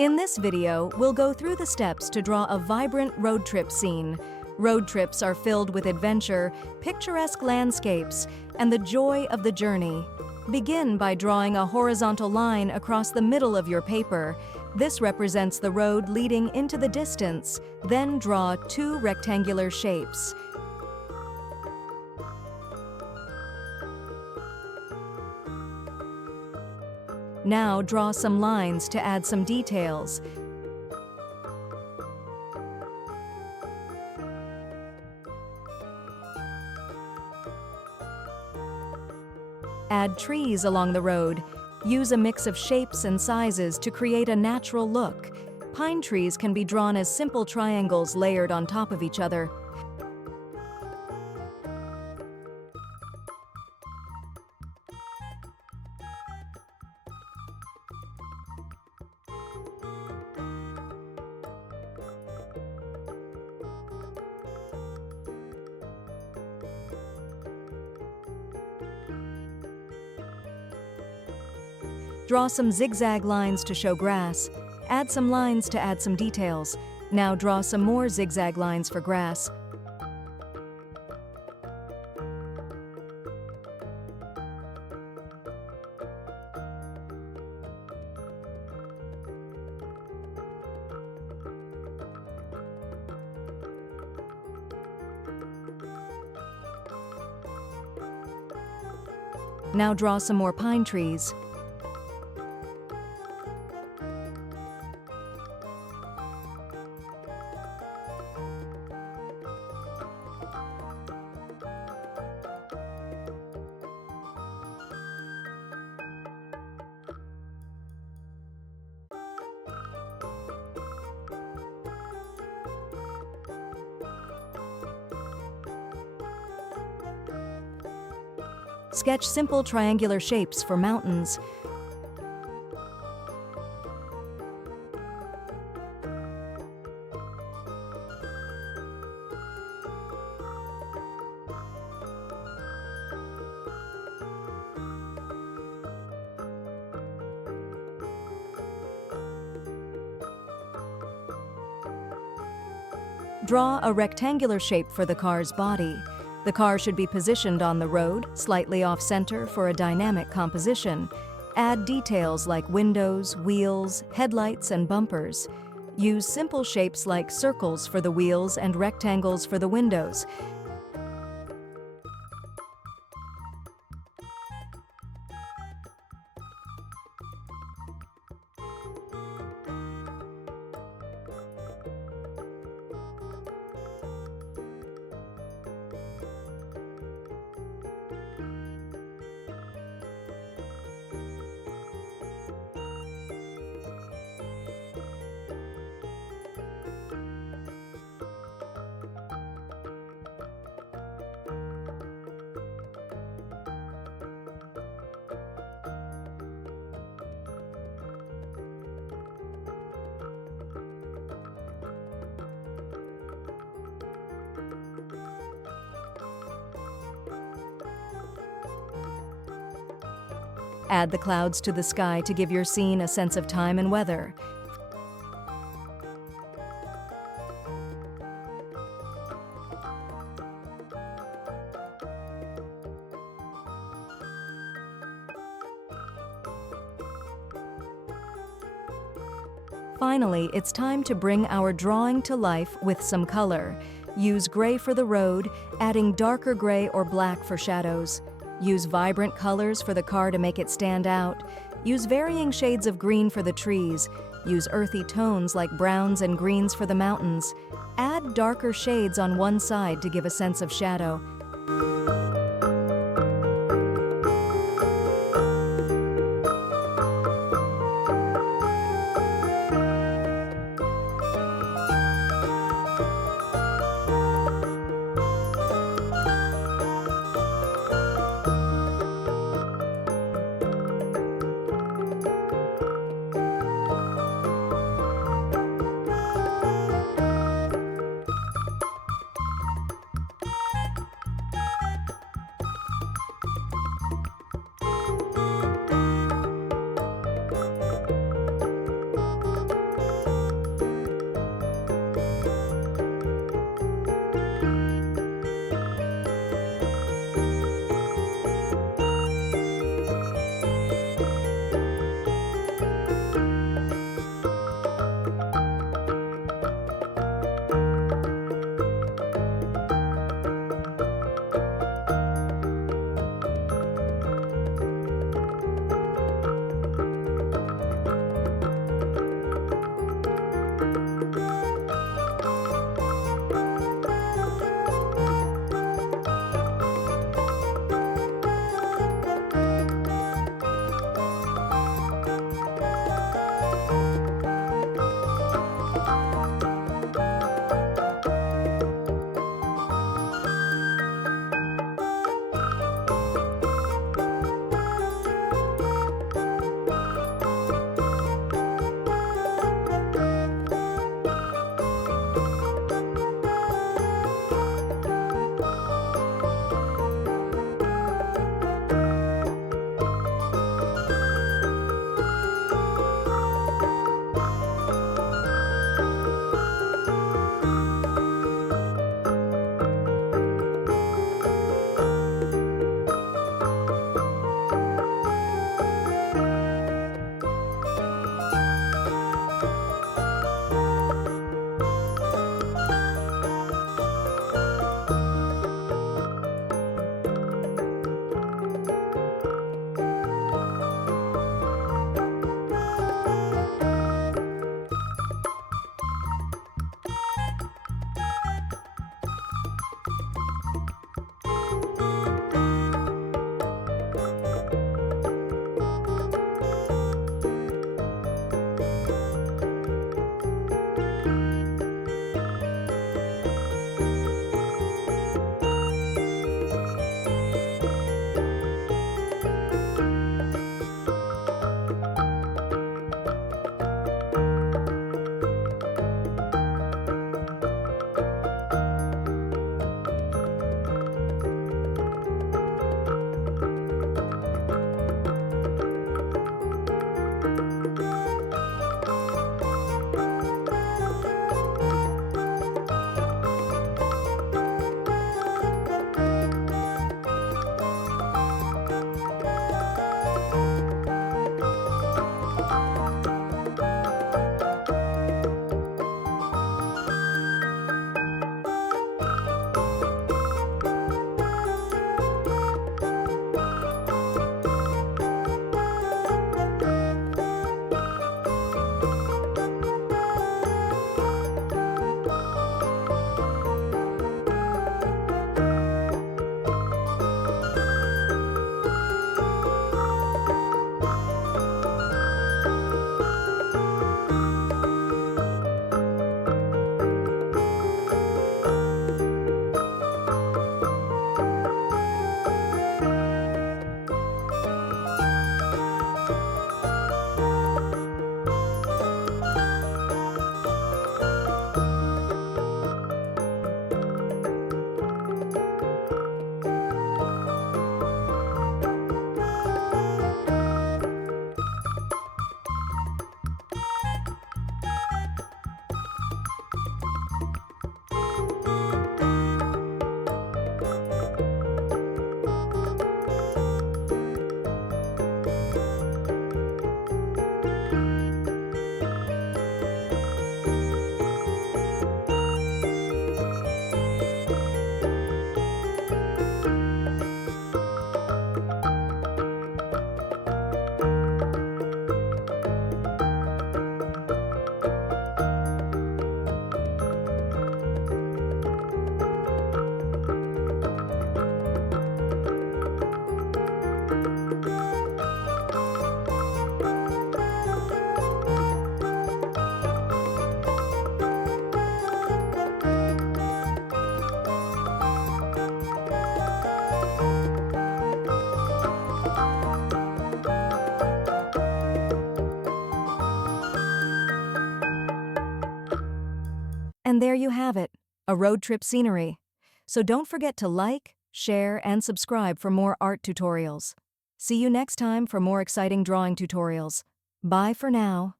In this video, we'll go through the steps to draw a vibrant road trip scene. Road trips are filled with adventure, picturesque landscapes, and the joy of the journey. Begin by drawing a horizontal line across the middle of your paper. This represents the road leading into the distance. Then draw two rectangular shapes. Now draw some lines to add some details. Add trees along the road. Use a mix of shapes and sizes to create a natural look. Pine trees can be drawn as simple triangles layered on top of each other. Draw some zigzag lines to show grass. Add some lines to add some details. Now draw some more zigzag lines for grass. Now draw some more pine trees. Sketch simple triangular shapes for mountains. Draw a rectangular shape for the car's body. The car should be positioned on the road, slightly off-center for a dynamic composition. Add details like windows, wheels, headlights, and bumpers. Use simple shapes like circles for the wheels and rectangles for the windows. Add the clouds to the sky to give your scene a sense of time and weather. Finally, it's time to bring our drawing to life with some color. Use gray for the road, adding darker gray or black for shadows. Use vibrant colors for the car to make it stand out. Use varying shades of green for the trees. Use earthy tones like browns and greens for the mountains. Add darker shades on one side to give a sense of shadow. And there you have it, a road trip scenery. So don't forget to like, share, and subscribe for more art tutorials. See you next time for more exciting drawing tutorials. Bye for now.